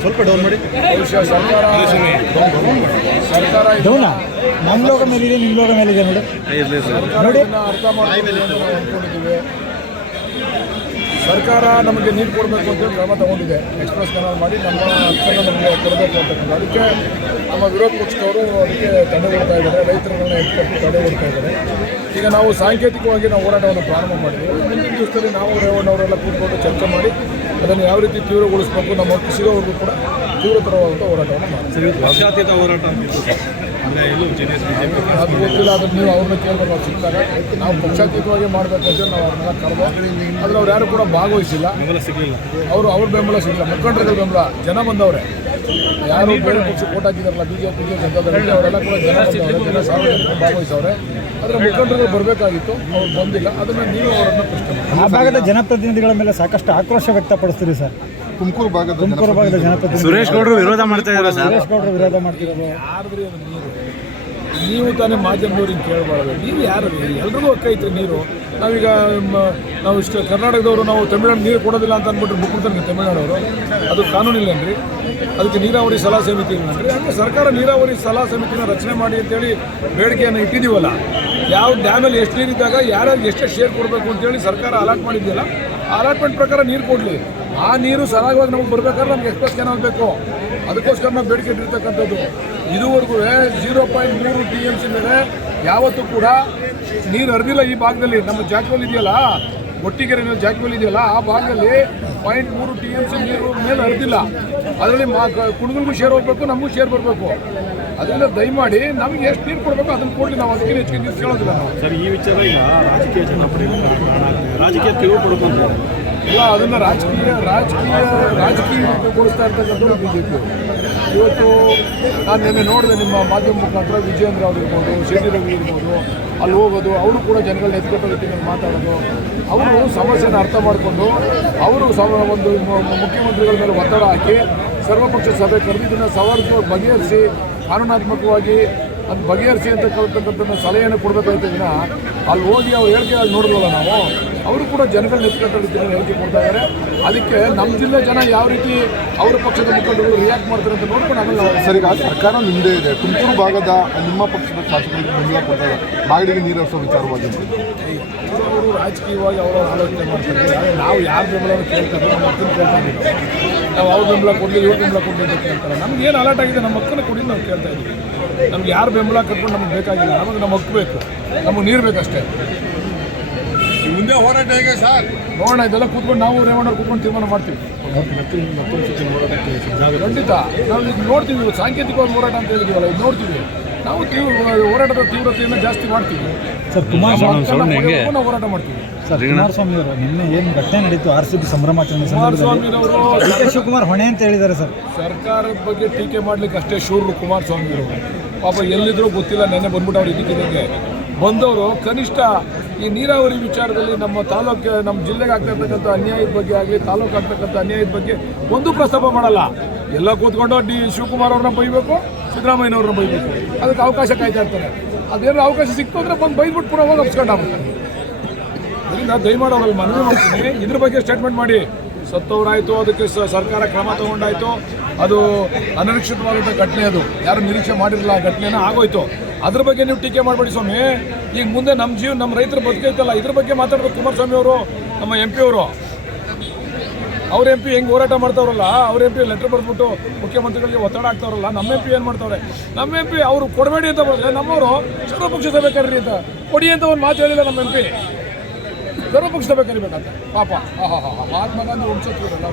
ಸ್ವಲ್ಪ ಡೌನ್ ಮಾಡಿ. ಸರ್ಕಾರ ಸರ್ಕಾರ ಇದನ್ನ- ಡೌನಾ? ನಮ್ಮ ಲೋಕ ಮೇಲಿದೆ ನಿಮ್ಮ ಲೋಕ ಮೇಲಿದೆ ನೋಡಿ. ನೋಡಿ. ಅರ್ಥ ಸರ್ಕಾರ ನಮಗೆ ನೀರು ಕೊಡಬೇಕು ಅಂತ ಕ್ರಮ ತಗೊಂಡಿದೆ. ಎಕ್ಸ್ಪ್ರೆಸ್ ಕನಾಲ್ ಮಾಡಿ ನಮ್ಮ ಹಕ್ಕನ್ನು ನಮಗೆ ಕೊಡಬೇಕು ಅಂತಕ್ಕಂಥ ಅದಕ್ಕೆ ನಮ್ಮ ವಿರೋಧ ಪಕ್ಷದವರು ಅದಕ್ಕೆ ತಡೆ ಕೊಡ್ತಾ ಇದ್ದಾರೆ. ರೈತರನ್ನ ಎತ್ಕೊಟ್ಟು ತಡೆ ಕೊಡ್ತಾ ಇದ್ದಾರೆ. ಈಗ ನಾವು ಸಾಂಕೇತಿಕವಾಗಿ ನಾವು ಹೋರಾಟವನ್ನು ಪ್ರಾರಂಭ ಮಾಡಿದ್ದೀವಿ ದಿವಸದಲ್ಲಿ ನಾವು ರೇವಣ್ಣವರೆಲ್ಲ ಕೂತ್ಕೊಂಡು ಚರ್ಚೆ ಮಾಡಿ ಅದನ್ನು ಯಾವ ರೀತಿ ತೀವ್ರಗೊಳಿಸಬೇಕು ನಮ್ಮ ಸಿಗೋವರೆಗೂ ಕೂಡ ತೀವ್ರತರವಾದಂಥ ಹೋರಾಟವನ್ನು ಮಾಡ್ತೀವಿ. ಹೋರಾಟ ಅದು ಗೊತ್ತಿಲ್ಲ ಅದನ್ನು ನೀವು ಅವ್ರನ್ನ ಕೇಳಿದ್ರೆ ನಾವು ಸಿಗ್ತಾರೆ. ನಾವು ಪಕ್ಷಾತೀತವಾಗಿ ಮಾಡಬೇಕು ಅಂತ ನಾವು ಅವ್ರನ್ನ ಕರೆದು ಆದರೆ ಅವ್ರು ಯಾರು ಕೂಡ ಭಾಗವಹಿಸಿಲ್ಲ. ಸಿಗಲಿಲ್ಲ. ಅವರು ಅವ್ರ ಬೆಂಬಲ ಸಿಗಲಿಲ್ಲ. ಮುಖಂಡರುಗಳ ಬೆಂಬಲ ಜನ ಬಂದವ್ರೆ. ಯಾರು ಬೇರೆ ಪಕ್ಷ ಓಟ್ ಹಾಕಿದಾರಲ್ಲ ಬಿ ಜೆ ಪಿಗೆ ಜನತಾದಳಕ್ಕೆ ಅವರೆಲ್ಲ ಕೂಡ ಜನ ಸಾರ್ವಜನಿಕರು ಭಾಗವಹಿಸವ್ರೆ. ಆದರೆ ಮುಖಂಡರು ಬರಬೇಕಾಗಿತ್ತು ಅವ್ರು ಬಂದಿಲ್ಲ. ಅದನ್ನು ನೀವು ಅವರನ್ನು ಪ್ರಶ್ನೆ ಮಾಡಿ. ಆ ಭಾಗದ ಜನಪ್ರತಿನಿಧಿಗಳ ಮೇಲೆ ಸಾಕಷ್ಟು ಆಕ್ರೋಶ ವ್ಯಕ್ತಪಡಿಸ್ತೀರಿ ಸರ್? ತುಮಕೂರು ಭಾಗದ ತುಮಕೂರು ಭಾಗದ ಜನಪ್ರತಿನಿಧಿ ಸುರೇಶ್ ಗೌಡರು ವಿರೋಧ ಮಾಡ್ತಾ ಇದ್ದಾರೆ ಸರ್. ಸುರೇಶ್ ಗೌಡರು ವಿರೋಧ ಮಾಡ್ತಿರೋದು. ಯಾರ್ದ್ರಿ ಅದು ನೀರು ನೀವು ತಾನೇ ಮಾಧ್ಯಮದವ್ರಿಗೆ ಕೇಳಬಾರ್ದು. ನೀವು ಯಾರು? ಎಲ್ರಿಗೂ ಅಕ್ಕೈತೆ ನೀರು. ನಾವೀಗ ನಾವು ಇಷ್ಟು ಕರ್ನಾಟಕದವರು, ನಾವು ತಮಿಳ್ನಾಡು ನೀರು ಕೊಡೋದಿಲ್ಲ ಅಂತ ಅಂದ್ಬಿಟ್ರೆ ಕೊಡ್ತಾರೆ ತಮಿಳ್ನಾಡವರು. ಅದು ಕಾನೂನಿಲ್ಲನ್ರಿ? ಅದಕ್ಕೆ ನೀರಾವರಿ ಸಲಹಾ ಸಮಿತಿ ಇಲ್ಲನ್ರಿ ಹಂಗೆ ಸರ್ಕಾರ ನೀರಾವರಿ ಸಲಹಾ ಸಮಿತಿನ ರಚನೆ ಮಾಡಿ ಅಂತೇಳಿ ಬೇಡಿಕೆಯನ್ನು ಇಟ್ಟಿದ್ದೀವಲ್ಲ. ಯಾವ ಡ್ಯಾಮಲ್ಲಿ ಎಷ್ಟು ನೀರಿದ್ದಾಗ ಯಾರ್ಯಾರು ಎಷ್ಟು ಶೇರ್ ಕೊಡಬೇಕು ಅಂತೇಳಿ ಸರ್ಕಾರ ಅಲಾಟ್ ಮಾಡಿದೆಯಲ್ಲ ಅಲಾಟ್ಮೆಂಟ್ ಪ್ರಕಾರ ನೀರು ಕೊಡಲಿ. ಆ ನೀರು ಸರಾಗವಾಗಿ ನಮಗೆ ಬರ್ಬೇಕಾದ್ರೆ ನಮ್ಗೆ ಎಕ್ಸ್ಪ್ರೆಸ್ ಕೆನಾಲ್ ಬೇಕು. ಅದಕ್ಕೋಸ್ಕರ ನಾವು ಬೇಡಿಕೆ ಇಟ್ಟಿರ್ತಕ್ಕಂಥದ್ದು. ಇದುವರೆಗೂ ಜೀರೋ ಪಾಯಿಂಟ್ ಮೂರು ಟಿ ಎಂ ಸಿ ಮೇಲೆ ಯಾವತ್ತೂ ಕೂಡ ನೀರು ಹರಿದಿಲ್ಲ ಈ ಭಾಗದಲ್ಲಿ. ನಮ್ಮ ಜಾಕ್ವೆಲ್ ಇದೆಯಲ್ಲ? ಒಟ್ಟಿಗೆರೆ ಜಾಕ್ವೆಲ್ ಇದೆಯಲ್ಲ? ಆ ಭಾಗದಲ್ಲಿ ಪಾಯಿಂಟ್ ಮೂರು ಟಿ ಎಂ ಸಿ ನೀರು ಮೇಲೆ ಹರಿದಿಲ್ಲ. ಅದರಲ್ಲಿ ಮಾ ಶೇರ್ ಹೋಗ್ಬೇಕು, ನಮಗೂ ಶೇರ್ ಬರಬೇಕು. ಅದರಿಂದ ದಯಮಾಡಿ ನಮಗೆ ಎಷ್ಟು ನೀರು ಕೊಡಬೇಕು ಅದನ್ನು ಕೊಡಲಿ ನಾವು. ಅದಕ್ಕೆ ಹೆಚ್ಚಿಗೆ ನೀರು ಕೇಳೋದಿಲ್ಲ ನಾವು. ಸರ್, ಈ ವಿಚಾರ ಈಗ ರಾಜಕೀಯ ಜನ ರಾಜಕೀಯ ತಿರುವು ಪಡ್ಕೊಂತಾರೆ ಇಲ್ಲ, ಅದನ್ನು ರಾಜಕೀಯ ರಾಜಕೀಯ, ರಾಜಕೀಯಗೊಳಿಸ್ತಾ ಇರ್ತಕ್ಕಂಥದ್ದು ಬಿ ಜೆ ಪಿ ಇವತ್ತು ನಾನು ನಿನ್ನೆ ನೋಡಿದೆ ನಿಮ್ಮ ಮಾಧ್ಯಮ ಮುಖಾಂತರ ವಿಜಯೇಂದ್ರ ಆಗಿರ್ಬೋದು ಶೆಟ್ಟಿ ರವಿ ಇರ್ಬೋದು, ಅಲ್ಲಿ ಹೋಗೋದು, ಅವರು ಕೂಡ ಜನಗಳನ್ನ ಎತ್ಕೊಟ್ಟ ರೀತಿಯಲ್ಲಿ ಮಾತಾಡೋದು. ಅವರು ಸಮಸ್ಯೆನ ಅರ್ಥ ಮಾಡಿಕೊಂಡು ಅವರು ಸಮ ಒಂದು ಮುಖ್ಯಮಂತ್ರಿಗಳ ಮೇಲೆ ಒತ್ತಡ ಹಾಕಿ ಸರ್ವಪಕ್ಷ ಸಭೆ ಕರೆದಿದ್ದನ್ನು ಸವಾಲು ಬಗೆಹರಿಸಿ, ಕಾನೂನಾತ್ಮಕವಾಗಿ ಅದು ಬಗೆಹರಿಸಿ ಅಂತ ಕಲ್ತಕ್ಕಂಥ ಸಲಹೆಯನ್ನು ಕೊಡಬೇಕಾಯ್ತು ದಿನ ಅಲ್ಲಿ ಹೋಗಿ ಅವ್ರು ಹೇಳಿಕೆ, ಅಲ್ಲಿ ನೋಡಿದ್ವಲ್ಲ ನಾವು. ಅವರು ಕೂಡ ಜನಗಳ ರೀತಿಯಲ್ಲಿ ಹೇಳಿಕೆ ಕೊಡ್ತಾ ಇದ್ದಾರೆ. ಅದಕ್ಕೆ ನಮ್ಮ ಜಿಲ್ಲೆ ಜನ ಯಾವ ರೀತಿ ಅವರ ಪಕ್ಷದ ಮುಖಂಡರು ರಿಯಾಕ್ಟ್ ಮಾಡ್ತಾರೆ ಅಂತ ನೋಡ್ಕೊಂಡು ಆಮೇಲೆ ಸರಿ ಈಗ ಸರ್ಕಾರ ನಿಮ್ಮದೇ ಇದೆ. ತುಮಕೂರು ಭಾಗದ ನಿಮ್ಮ ಪಕ್ಷದ ಶಾಸಕರಿಗೆ ಬೆಂಬಲ ಕೊಡ್ತಾರೆ ಬಾಗಿಲಿಗೆ ನೀರು ಹರಿಸೋ ವಿಚಾರವಾಗಿ ಅವರು ರಾಜಕೀಯವಾಗಿ ಅವರ ಆಲೋಚನೆ ಮಾಡ್ತಾರೆ. ನಾವು ಯಾರು ಬೆಂಬಲವನ್ನು ಕೇಳ್ತಾರೆ ನಮ್ಮ ಮಕ್ಕಳು ಕೇಳ್ತಾ ನಾವು ಅವ್ರ ಬೆಂಬಲ ಕೊಡಲಿ ಇವ್ರ ಬೆಂಬಲ ಕೊಡಲಿ ಅಂತ ಕೇಳ್ತಾರೆ. ನಮ್ಗೆ ಏನು ಅಲರ್ಟ್ ಆಗಿದೆ? ನಮ್ಮ ಮಕ್ಕಳನ್ನ ಕೊಡಿ ನಾವು ಕೇಳ್ತಾ ಇದ್ದೀವಿ. ನಮ್ಗೆ ಯಾರು ಬೆಂಬಲ ಕಟ್ಕೊಂಡು ನಮ್ಗೆ ಬೇಕಾಗಿಲ್ಲ. ನಮಗೆ ನಮ್ಮ ಹಕ್ಕು ಬೇಕು. ನಮಗೆ ನೀರು ಬೇಕಷ್ಟೇ ಮುಂದೆ ಹೋರಾಟ ಹೇಗೆ ಸರ್? ನೋಡೋಣ ಇದೆಲ್ಲ ಕೂತ್ಕೊಂಡು ನಾವು ರೇವಣ್ಣವ್ರು ಕೂತ್ಕೊಂಡು ತೀರ್ಮಾನ ಮಾಡ್ತೀವಿ. ಖಂಡಿತ. ನಾವು ಇದು ನೋಡ್ತೀವಿ ಸಾಂಕೇತಿಕವಾಗಿ ಹೋರಾಟ ಅಂತ ಹೇಳಿದೀವಲ್ಲ ಇದು ನೋಡ್ತೀವಿ. ನಾವು ತೀವ್ರ ಹೋರಾಟದ ತೀವ್ರತೆಯನ್ನು ಜಾಸ್ತಿ ಮಾಡ್ತೀವಿ. ಸರ್ ಕುಮಾರಸ್ವಾಮಿ ಹೋರಾಟ ಮಾಡ್ತೀವಿ. ಸರ್ ಕುಮಾರಸ್ವಾಮಿ ಅವರು ನಿನ್ನೆ ಏನು ಘಟನೆ ನಡೀತು ಆರ್ ಸಿ ಬಿ ಸಂಭ್ರಮಾಚರಣೆ ಸಂದರ್ಭದಲ್ಲಿ? ಕುಮಾರಸ್ವಾಮಿರವರು ಡಿ ಕೆ ಶಿವಕುಮಾರ್ ಹೊಣೆ ಅಂತ ಹೇಳಿದ್ದಾರೆ ಸರ್. ಸರ್ಕಾರದ ಬಗ್ಗೆ ಟೀಕೆ ಮಾಡ್ಲಿಕ್ಕೆ ಅಷ್ಟೇ ಶೂರರು ಕುಮಾರಸ್ವಾಮಿ ಅವರು. ಪಾಪ ಎಲ್ಲಿದ್ರು ಗೊತ್ತಿಲ್ಲ ನೆನ್ನೆ ಬಂದ್ಬಿಟ್ಟು ಅವ್ರು ಇದಕ್ಕಿದಂಗೆ ಬಂದವರು ಕನಿಷ್ಠ ಈ ನೀರಾವರಿ ವಿಚಾರದಲ್ಲಿ ನಮ್ಮ ತಾಲೂಕು ನಮ್ಮ ಜಿಲ್ಲೆಗೆ ಆಗ್ತಾ ಇರ್ತಕ್ಕಂಥ ಅನ್ಯಾಯದ ಬಗ್ಗೆ ಆಗಲಿ, ತಾಲೂಕು ಆಗ್ತಕ್ಕಂಥ ಅನ್ಯಾಯದ ಬಗ್ಗೆ ಒಂದು ಪ್ರಸ್ತಾಪ ಮಾಡಲ್ಲ. ಎಲ್ಲ ಕೂತ್ಕೊಂಡು ಡಿ ಶಿವಕುಮಾರ್ ಅವ್ರನ್ನ ಬೈಬೇಕು, ಸಿದ್ದರಾಮಯ್ಯನವ್ರನ್ನ ಬೈಬೇಕು. ಅದಕ್ಕೆ ಅವಕಾಶ ಕಾಯ್ತಾ ಇರ್ತಾರೆ. ಅದೇನೋ ಅವಕಾಶ ಸಿಕ್ತು ಅಂದ್ರೆ ಬಂದು ಬೈದ್ಬಿಟ್ಟು ಪುನಃ ಹೋಗಿ ಅಪ್ಸ್ಕೊಂಡಾಗ್ಬಿಡ್ತಾರೆ ಅದರಿಂದ ದಯಮಾಡಿ ಅವರಲ್ಲಿ ಮನವಿ ಮಾಡ್ತೀನಿ. ಇದ್ರ ಬಗ್ಗೆ ಸ್ಟೇಟ್ಮೆಂಟ್ ಮಾಡಿ. ಸತ್ತವರಾಯಿತು, ಅದಕ್ಕೆ ಸರ್ಕಾರ ಕ್ರಮ ತಗೊಂಡಾಯ್ತು. ಅದು ಅನಿರೀಕ್ಷಿತವಾದಂಥ ಘಟನೆ ಅದು. ಯಾರು ನಿರೀಕ್ಷೆ ಮಾಡಿರಲಿಲ್ಲ ಆ ಘಟನೆನ, ಆಗೋಯ್ತು. ಅದ್ರ ಬಗ್ಗೆ ನೀವು ಟೀಕೆ ಮಾಡಬೇಡಿ ಸ್ವಾಮಿ. ಈಗ ಮುಂದೆ ನಮ್ಮ ಜೀವ ನಮ್ಮ ರೈತರ ಬದುಕೈತಲ್ಲ, ಇದ್ರ ಬಗ್ಗೆ ಮಾತಾಡ್ಬೇಕು ಕುಮಾರಸ್ವಾಮಿ ಅವರು, ನಮ್ಮ ಎಂ ಪಿ ಅವರು. ಅವ್ರ ಎಂ ಪಿ ಹೆಂಗೆ ಹೋರಾಟ ಮಾಡ್ತಾವ್ರಲ್ಲ, ಅವ್ರ ಎಂ ಪಿ ಲೆಟರ್ ಬರೆದ್ಬಿಟ್ಟು ಮುಖ್ಯಮಂತ್ರಿಗಳಿಗೆ ಒತ್ತಡ ಆಗ್ತಾವ್ರಲ್ಲ ನಮ್ಮ ಎಂ ಪಿ ಏನು ಮಾಡ್ತಾವ್ರೆ? ನಮ್ಮ ಎಂ ಪಿ ಅವರು ಕೊಡಬೇಡಿ ಅಂತ ಬಂದ್ರೆ ನಮ್ಮವರು ಸರ್ವಪಕ್ಷ ಸಭೆ ಕರೀರಿ ಅಂತ. ಕೊಡಿ ಅಂತ ಒಂದು ಮಾತು ಹೇಳಿಲ್ಲ ನಮ್ಮ ಎಂ ಪಿ ಸರ್ವಪಕ್ಷ ಸಭೆ ಕರಿಬೇಕಂತ. ಪಾಪ. ಹಾ ಹಾ ಹಾ ಮಹಾತ್ಮ ಗಾಂಧಿ ವಂಶಸ್ಥರಲ್ಲ